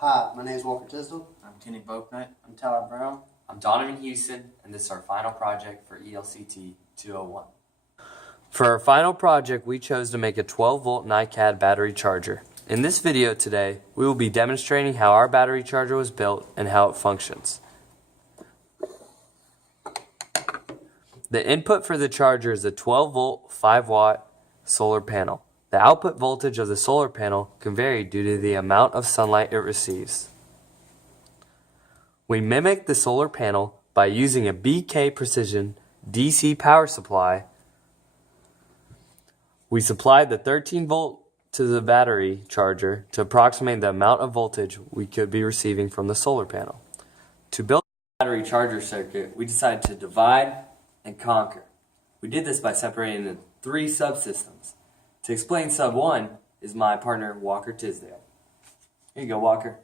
Hi, my name is Walker Tisdale. I'm Kenny Boaknight. I'm Tyler Brown. I'm Donovan Houston, and this is our final project for ELCT 201. For our final project, we chose to make a 12-volt NiCad battery charger. In this video today, we will be demonstrating how our battery charger was built and how it functions. The input for the charger is a 12-volt, 5-watt solar panel. The output voltage of the solar panel can vary due to the amount of sunlight it receives. We mimic the solar panel by using a BK Precision DC power supply. We supplied the 13-volt to the battery charger to approximate the amount of voltage we could be receiving from the solar panel. To build the battery charger circuit, we decided to divide and conquer. We did this by separating into 3 subsystems. To explain sub 1 is my partner Walker Tisdale. Here you go, Walker.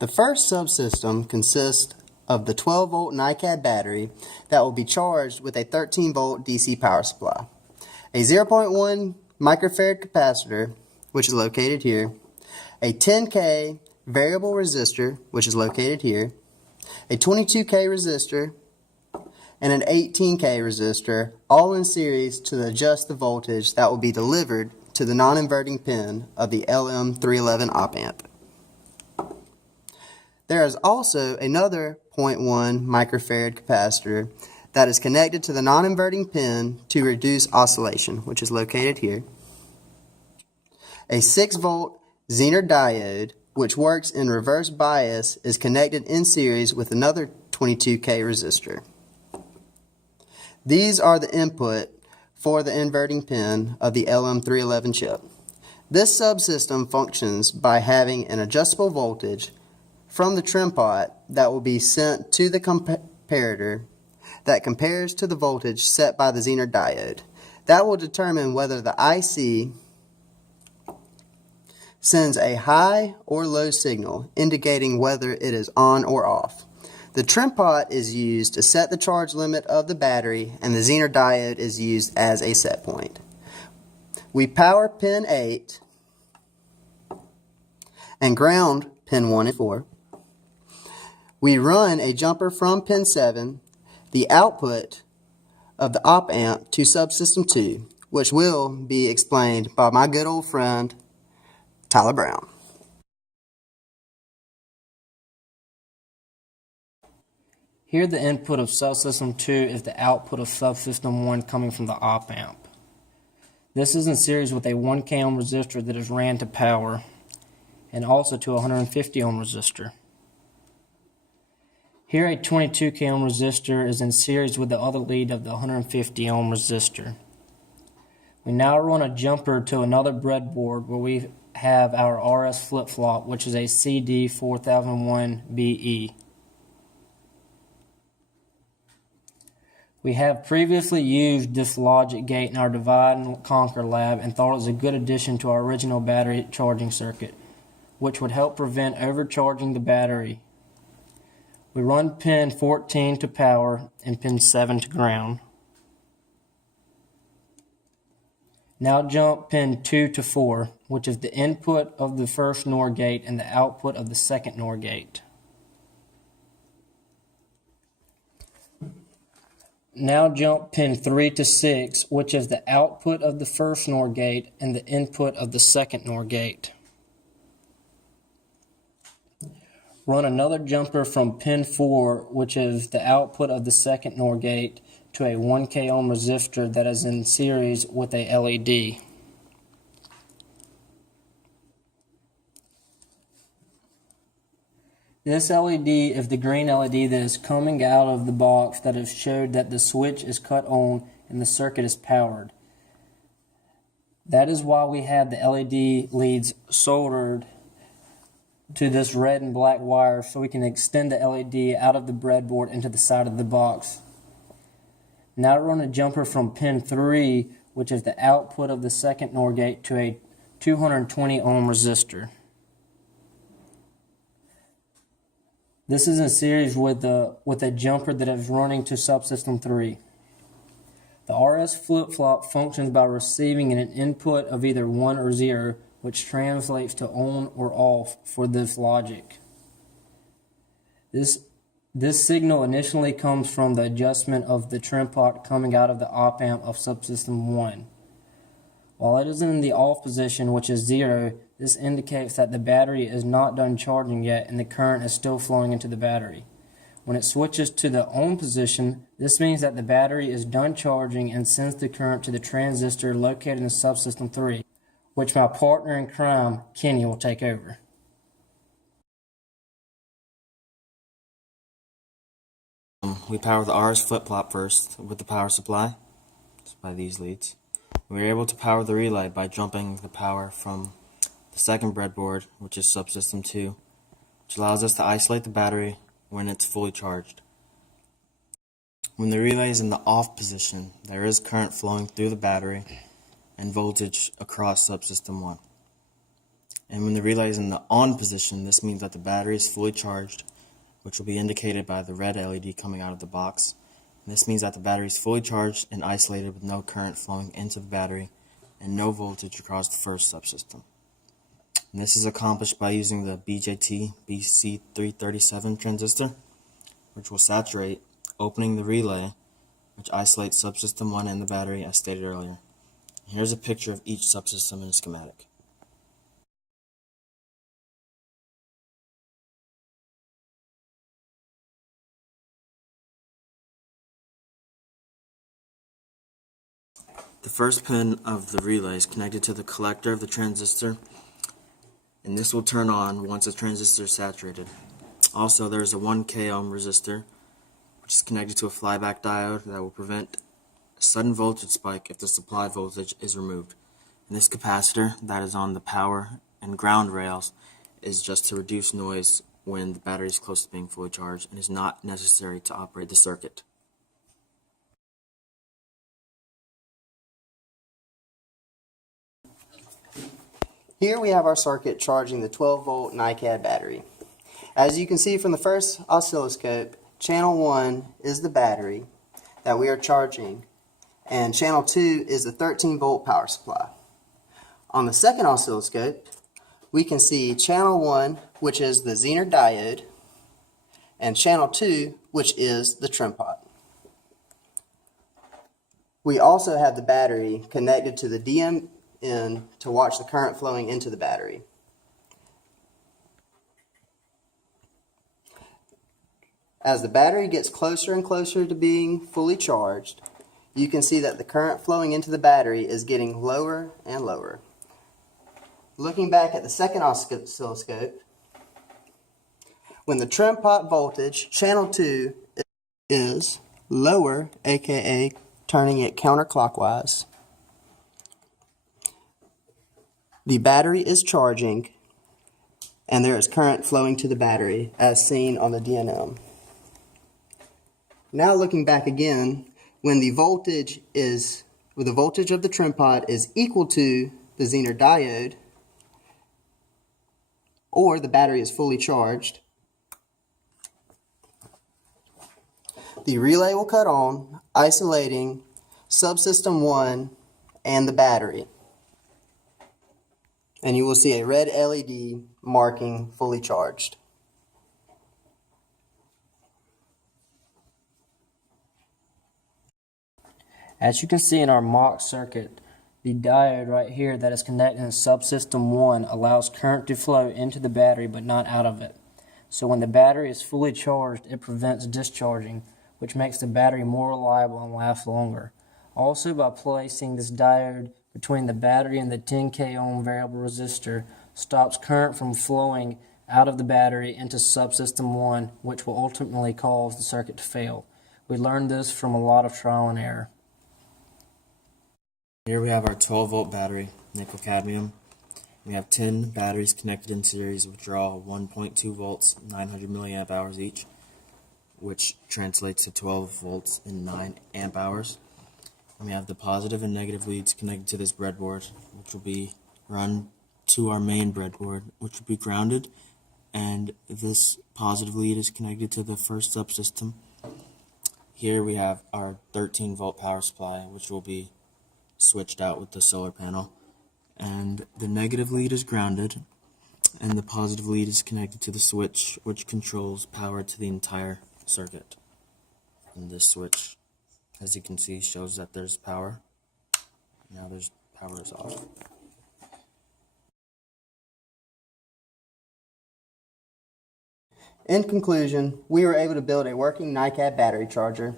The first subsystem consists of the 12-volt NiCad battery that will be charged with a 13-volt DC power supply, a 0.1 microfarad capacitor, which is located here, a 10K variable resistor, which is located here, a 22K resistor, and an 18K resistor, all in series to adjust the voltage that will be delivered to the non-inverting pin of the LM311 op amp. There is also another 0.1 microfarad capacitor that is connected to the non-inverting pin to reduce oscillation, which is located here. A 6-volt Zener diode, which works in reverse bias, is connected in series with another 22K resistor. These are the input for the inverting pin of the LM311 chip. This subsystem functions by having an adjustable voltage from the trim pot that will be sent to the comparator that compares to the voltage set by the Zener diode. That will determine whether the IC sends a high or low signal, indicating whether it is on or off. The trim pot is used to set the charge limit of the battery, and the Zener diode is used as a set point. We power pin 8 and ground pin 1 and 4. We run a jumper from pin 7, the output of the op amp, to subsystem 2, which will be explained by my good old friend, Tyler Brown. Here the input of subsystem 2 is the output of subsystem 1 coming from the op amp. This is in series with a 1K ohm resistor that is ran to power, and also to a 150 ohm resistor. Here a 22K ohm resistor is in series with the other lead of the 150 ohm resistor. We now run a jumper to another breadboard where we have our RS flip-flop, which is a CD4001BE. We have previously used this logic gate in our Divide and Conquer lab and thought it was a good addition to our original battery charging circuit, which would help prevent overcharging the battery. We run pin 14 to power and pin 7 to ground. Now jump pin 2 to 4, which is the input of the first NOR gate and the output of the second NOR gate. Now jump pin 3 to 6, which is the output of the first NOR gate and the input of the second NOR gate. Run another jumper from pin 4, which is the output of the second NOR gate, to a 1K ohm resistor that is in series with a LED. This LED is the green LED that is coming out of the box that has showed that the switch is cut on and the circuit is powered. That is why we have the LED leads soldered to this red and black wire, so we can extend the LED out of the breadboard into the side of the box. Now run a jumper from pin 3, which is the output of the second NOR gate, to a 220 ohm resistor. This is in series with a jumper that is running to subsystem 3. The RS flip-flop functions by receiving an input of either 1 or 0, which translates to on or off for this logic. This signal initially comes from the adjustment of the trim pot coming out of the op-amp of subsystem 1. While it is in the off position, which is 0, this indicates that the battery is not done charging yet and the current is still flowing into the battery. When it switches to the on position, this means that the battery is done charging and sends the current to the transistor located in subsystem 3, which my partner in crime, Kenny, will take over. We power the RS flip-flop first with the power supply, just by these leads. We are able to power the relay by jumping the power from the second breadboard, which is subsystem 2, which allows us to isolate the battery when it's fully charged. When the relay is in the off position, there is current flowing through the battery and voltage across subsystem 1. And when the relay is in the on position, this means that the battery is fully charged, which will be indicated by the red LED coming out of the box. And this means that the battery is fully charged and isolated with no current flowing into the battery and no voltage across the first subsystem. And this is accomplished by using the BJT BC337 transistor, which will saturate, opening the relay, which isolates subsystem 1 and the battery as stated earlier. Here's a picture of each subsystem in a schematic. The first pin of the relay is connected to the collector of the transistor, and this will turn on once the transistor is saturated. Also, there is a 1K ohm resistor, which is connected to a flyback diode that will prevent a sudden voltage spike if the supply voltage is removed. And this capacitor that is on the power and ground rails is just to reduce noise when the battery is close to being fully charged and is not necessary to operate the circuit. Here we have our circuit charging the 12-volt NiCad battery. As you can see from the first oscilloscope, channel 1 is the battery that we are charging, and channel 2 is the 13-volt power supply. On the second oscilloscope, we can see channel 1, which is the Zener diode, and channel 2, which is the trim pot. We also have the battery connected to the DMN to watch the current flowing into the battery. As the battery gets closer and closer to being fully charged, you can see that the current flowing into the battery is getting lower and lower. Looking back at the second oscilloscope, when the trim pot voltage, channel 2, is lower, aka turning it counterclockwise, the battery is charging and there is current flowing to the battery as seen on the DNM. Now looking back again, when the voltage of the trim pot is equal to the Zener diode, or the battery is fully charged, the relay will cut on, isolating subsystem 1 and the battery. And you will see a red LED marking fully charged. As you can see in our mock circuit, the diode right here that is connected in subsystem 1 allows current to flow into the battery but not out of it. So when the battery is fully charged, it prevents discharging, which makes the battery more reliable and last longer. Also, by placing this diode between the battery and the 10K ohm variable resistor, stops current from flowing out of the battery into subsystem 1, which will ultimately cause the circuit to fail. We learned this from a lot of trial and error. Here we have our 12-volt battery, nickel cadmium. We have 10 batteries connected in series which draw 1.2 volts, 900 milliamp hours each, which translates to 12 volts and 9 amp hours. And we have the positive and negative leads connected to this breadboard, which will be run to our main breadboard, which will be grounded, and this positive lead is connected to the first subsystem. here we have our 13-volt power supply, which will be switched out with the solar panel. And the negative lead is grounded, and the positive lead is connected to the switch, which controls power to the entire circuit. And this switch, as you can see, shows that there's power. Now there's power is off. In conclusion, we were able to build a working NiCad battery charger.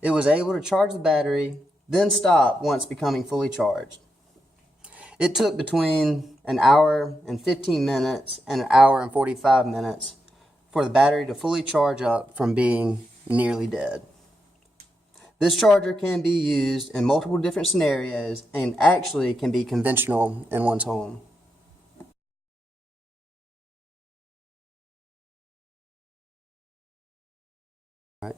It was able to charge the battery, then stop once becoming fully charged. It took between an hour and 15 minutes and an hour and 45 minutes for the battery to fully charge up from being nearly dead. This charger can be used in multiple different scenarios and actually can be conventional in one's home. All right.